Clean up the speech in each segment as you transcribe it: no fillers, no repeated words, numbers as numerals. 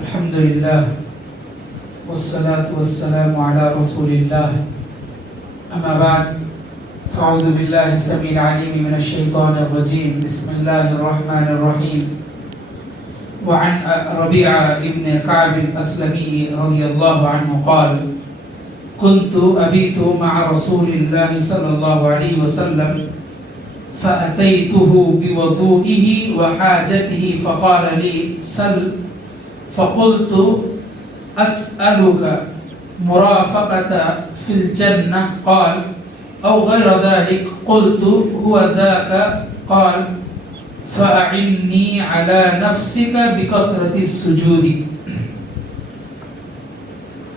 الحمد لله والصلاة والسلام على رسول الله أما بعد فأعوذ بالله السميع العليم من الشيطان الرجيم بسم الله الرحمن الرحيم وعن ربيعة ابن كعب الأسلمي رضي الله عنه قال كنت أبيت مع رسول الله صلى الله عليه وسلم فأتيته بوضوئه وحاجته فقال لي سل فقلت أسألك مرافقة في الجنة قال أو غير ذلك قلت هو ذاك قال فأعني على نفسك بكثرة السجود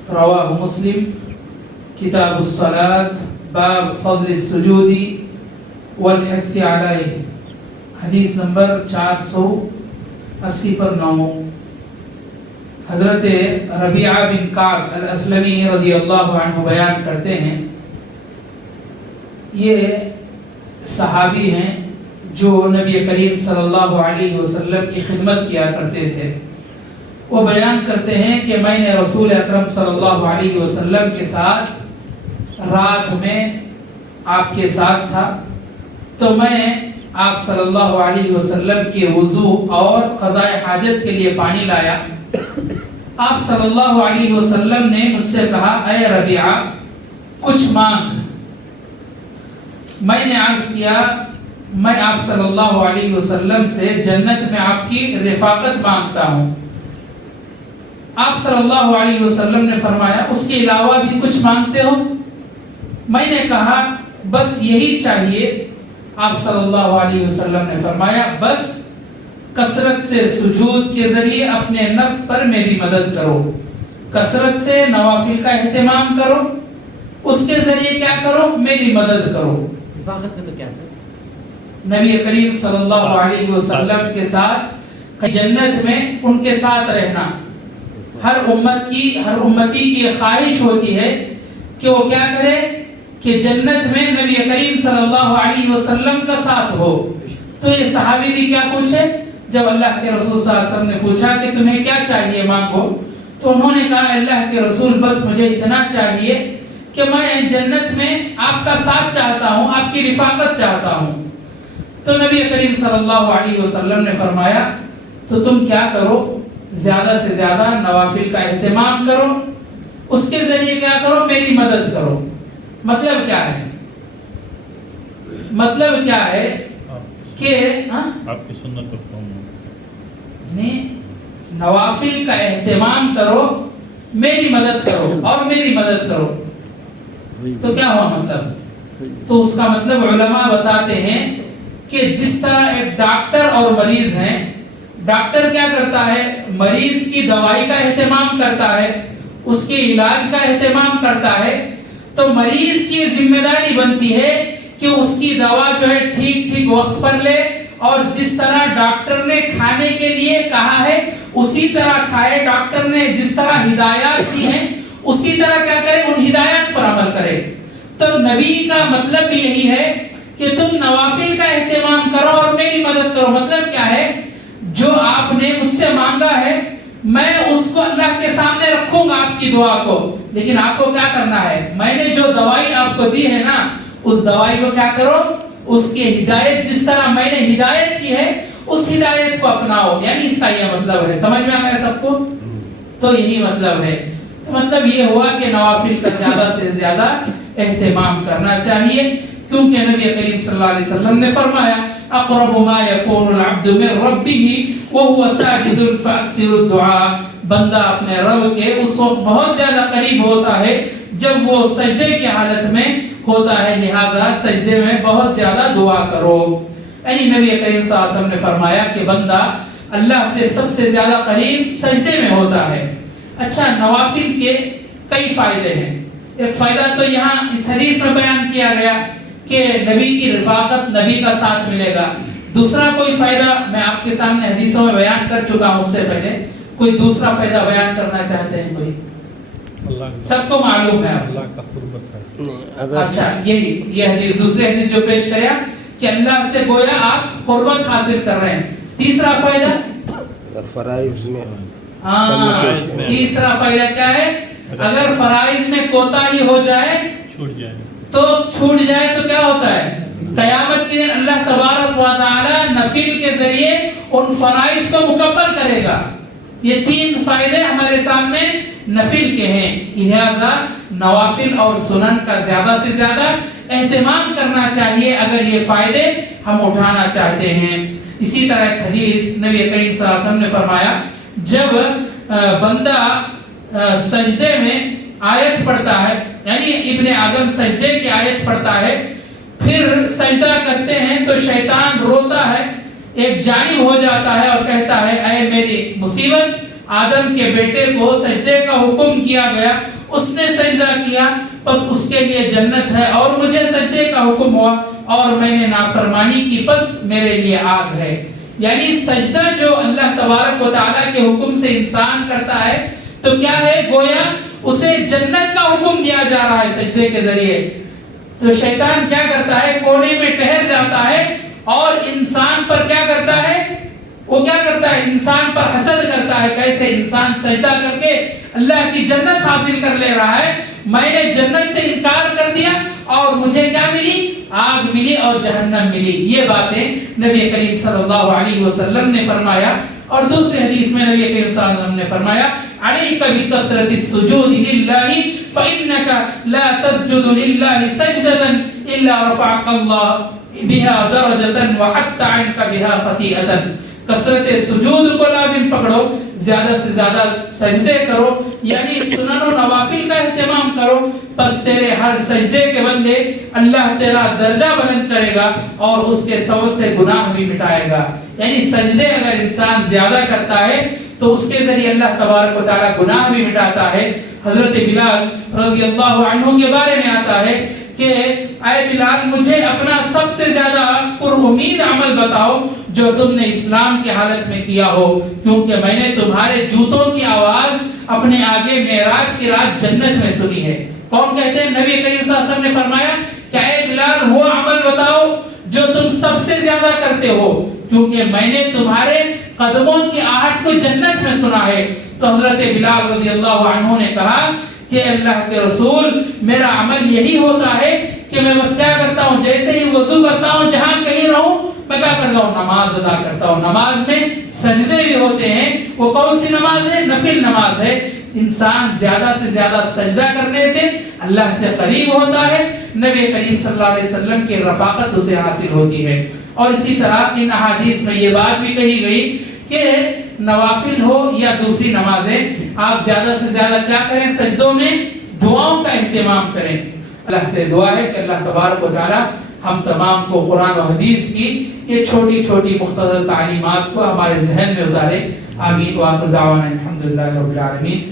رواه مسلم کتاب الصلاة باب فضل السجود والحث علیہ حدیث نمبر 480 پر 9 حضرت ربیعہ بن کعب الاسلمی رضی اللہ عنہ بیان کرتے ہیں. یہ صحابی ہیں جو نبی کریم صلی اللہ علیہ وسلم کی خدمت کیا کرتے تھے. وہ بیان کرتے ہیں کہ میں نے رسول اکرم صلی اللہ علیہ وسلم کے ساتھ رات میں آپ کے ساتھ تھا تو میں آپ صلی اللہ علیہ وسلم کے وضو اور قضاء حاجت کے لیے پانی لایا. آپ صلی اللہ علیہ وسلم نے مجھ سے کہا اے ربیعہ کچھ مانگ. میں نے عرض کیا میں آپ صلی اللہ علیہ وسلم سے جنت میں آپ کی رفاقت مانگتا ہوں. آپ صلی اللہ علیہ وسلم نے فرمایا اس کے علاوہ بھی کچھ مانگتے ہو؟ میں نے کہا بس یہی چاہیے. آپ صلی اللہ علیہ وسلم نے فرمایا بس کثرت سے سجود کے ذریعے اپنے نفس پر میری مدد کرو. کثرت سے نوافل کا اہتمام کرو, اس کے ذریعے کیا کرو؟ میری مدد کرو. رفاقت کا تو کیا ہے؟ نبی کریم صلی اللہ علیہ وسلم کے ساتھ جنت میں ان کے ساتھ رہنا. ہر امتی کی خواہش ہوتی ہے کہ وہ کیا کرے کہ جنت میں نبی کریم صلی اللہ علیہ وسلم کا ساتھ ہو. تو یہ صحابی بھی کیا پوچھے جب اللہ کے رسول صلی اللہ علیہ وسلم نے پوچھا کہ تمہیں کیا چاہیے مانگو, تو انہوں نے کہا اللہ کے رسول بس مجھے اتنا چاہیے کہ میں جنت میں آپ کا ساتھ چاہتا ہوں, آپ کی رفاقت چاہتا ہوں. تو نبی کریم صلی اللہ علیہ وسلم نے فرمایا تو تم کیا کرو, زیادہ سے زیادہ نوافل کا اہتمام کرو, اس کے ذریعے کیا کرو؟ میری مدد کرو. مطلب کیا ہے؟ مطلب کیا ہے کہ آپ کی سنت پر نوافل کا اہتمام کرو, میری مدد کرو اور میری مدد کرو. تو کیا ہوا مطلب؟ تو اس کا مطلب علماء بتاتے ہیں کہ جس طرح ایک ڈاکٹر اور مریض ہیں, ڈاکٹر کیا کرتا ہے؟ مریض کی دوائی کا اہتمام کرتا ہے, اس کے علاج کا اہتمام کرتا ہے. تو مریض کی ذمہ داری بنتی ہے کہ اس کی دوا جو ہے ٹھیک وقت پر لے, اور جس طرح ڈاکٹر نے کھانے کے لیے کہا ہے اسی طرح کھائے. ڈاکٹر نے جس طرح ہدایات دی ہیں اسی طرح کیا کرے, ان ہدایات پر عمل کرے. تو نبی کا مطلب یہی ہے کہ تم نوافل کا اہتمام کرو اور میری مدد کرو. مطلب کیا ہے؟ جو آپ نے مجھ سے مانگا ہے میں اس کو اللہ کے سامنے رکھوں گا آپ کی دعا کو, لیکن آپ کو کیا کرنا ہے؟ میں نے جو دوائی آپ کو دی ہے نا, اس دوائی کو کیا کرو, اس کی ہدایت جس طرح میں نے ہدایت کی ہے اس ہدایت کو اپناؤ. یعنی اس کا یہ مطلب ہے. سمجھ میں آ گیا سب کو؟ تو یہی مطلب ہے. تو مطلب یہ ہوا کہ نوافل کا زیادہ سے زیادہ اہتمام کرنا چاہیے, کیونکہ نبی کریم صلی اللہ علیہ وسلم نے فرمایا اقرب ما يكون العبد من ربه وهو ساجد فاكثر الدعاء. بندہ اپنے رب کے اس وقت بہت زیادہ قریب ہوتا ہے جب وہ سجدے کی حالت میں ہوتا ہے, لہذا سجدے میں بہت زیادہ دعا کرو. یعنی نبی کریم صلی اللہ علیہ وسلم نے فرمایا کہ بندہ اللہ سے سب سے زیادہ قریب سجدے میں ہوتا ہے. اچھا, نوافل کے کئی فائدے ہیں. ایک فائدہ تو یہاں اس حدیث میں بیان کیا گیا کہ نبی کی رفاقت, نبی کا ساتھ ملے گا. دوسرا کوئی فائدہ میں آپ کے سامنے حدیثوں میں بیان کر چکا ہوں اس سے پہلے. کوئی دوسرا فائدہ بیان کرنا چاہتے ہیں کوئی؟ سب کو معلوم ہے اللہ کا قربت ہے. اچھا, یہ حدیث دوسری حدیث جو پیش کریا کہ اللہ سے گویا آپ قربت حاصل کر رہے ہیں. تیسرا فائدہ اگر فرائض میں ہاں تیسرا فائدہ کیا ہے؟ اگر فرائض میں کوتاہی ہو جائے چھوٹ جائے تو چھوٹ جائے تو کیا ہوتا ہے؟ قیامت کے دن اللہ تبارک و تعالی نفل کے ذریعے ان فرائض کو مکمل کرے گا. یہ تین فائدے ہمارے سامنے نفل کے ہیں. لہذا نوافل اور سنن کا زیادہ سے زیادہ اہتمام کرنا چاہیے اگر یہ فائدے ہم اٹھانا چاہتے ہیں. اسی طرح ایک حدیث نبی کریم صلی اللہ علیہ وسلم نے فرمایا جب بندہ سجدے میں آیت پڑھتا ہے یعنی ابن آدم سجدے کی آیت پڑھتا ہے پھر سجدہ کرتے ہیں تو شیطان روتا ہے ایک جانب ہو جاتا ہے اور کہتا ہے اے میری مصیبت آدم کے بیٹے کو سجدے کا حکم کیا گیا اس نے سجدہ کیا پس اس کے لیے جنت ہے اور مجھے سجدے کا حکم ہوا اور میں نے نافرمانی کی پس میرے لیے آگ ہے. یعنی سجدہ جو اللہ تبارک و تعالیٰ کے حکم سے انسان کرتا ہے تو کیا ہے گویا اسے جنت کا حکم دیا جا رہا ہے سجدے کے ذریعے. تو شیطان کیا کرتا ہے کونے میں ٹھہر جاتا ہے اور انسان پر کیا کرتا ہے وہ کیا کرتا ہے انسان پر حسد کرتا ہے کیسے انسان سجدہ کر کے اللہ کی جنت حاصل کر لے رہا ہے میں نے جنت سے انکار کر دیا اور مجھے کیا ملی آگ ملی اور جہنم ملی. یہ باتیں نبی کریم صلی اللہ علیہ وسلم نے فرمایا. اور دوسری حدیث میں نبی کریم صلی اللہ علیہ وسلم نے فرمایا علیک بکثرت السجود للہ فإنک لا تسجد للہ سجدۃ الا رفعک اللہ بها درجۃ وحط عنک بها خطیئۃ. کثرت سجود کو لازم پکڑو زیادہ سے زیادہ سجدے کرو یعنی سنن و نوافل کا اہتمام کرو پس تیرے ہر سجدے کے بدلے اللہ تیرا درجہ بلند کرے گا اور اس کے سبب سے گناہ بھی مٹائے گا. یعنی سجدے اگر انسان زیادہ کرتا ہے تو اس کے ذریعے اللہ تبارک و تعالی گناہ بھی مٹاتا ہے. حضرت بلال رضی اللہ عنہ کے بارے میں آتا ہے کہ اے بلال مجھے اپنا سب سے زیادہ پر امید عمل بتاؤ جو تم نے اسلام کی حالت میں کیا ہو کیونکہ میں نے تمہارے جوتوں کی آواز اپنے آگے معراج کی رات جنت میں سنی ہے. کون کہتے ہیں؟ نبی کریم صلی اللہ علیہ وسلم نے فرمایا کہ اے بلال وہ عمل بتاؤ جو تم سب سے زیادہ کرتے ہو کیونکہ میں نے تمہارے قدموں کی آہٹ کو جنت میں سنا ہے. تو حضرت بلال رضی اللہ عنہ نے کہا کہ اللہ کے رسول میرا عمل یہی ہوتا ہے کہ میں بس کیا کرتا ہوں جیسے ہی وضو کرتا ہوں جہاں کہیں رہوں میں کیا کرتا ہوں نماز ادا کرتا ہوں. نماز میں سجدے بھی ہوتے ہیں. وہ کون سی نماز ہے؟ نفل نماز ہے. انسان زیادہ سے زیادہ سجدہ کرنے سے اللہ سے قریب ہوتا ہے. نبی کریم صلی اللہ علیہ وسلم کی رفاقت اسے حاصل ہوتی ہے. اور اسی طرح ان احادیث میں یہ بات بھی کہی گئی کہ نوافل ہو یا دوسری نمازیں آپ زیادہ سے زیادہ کیا کریں سجدوں میں دعاؤں کا اہتمام کریں. اللہ سے دعا ہے کہ اللہ تبارک و تعالی ہم تمام کو قرآن و حدیث کی یہ چھوٹی چھوٹی مختصر تعلیمات کو ہمارے ذہن میں اتارے. آمین. وآخر دعوانا الحمدللہ رب العالمین.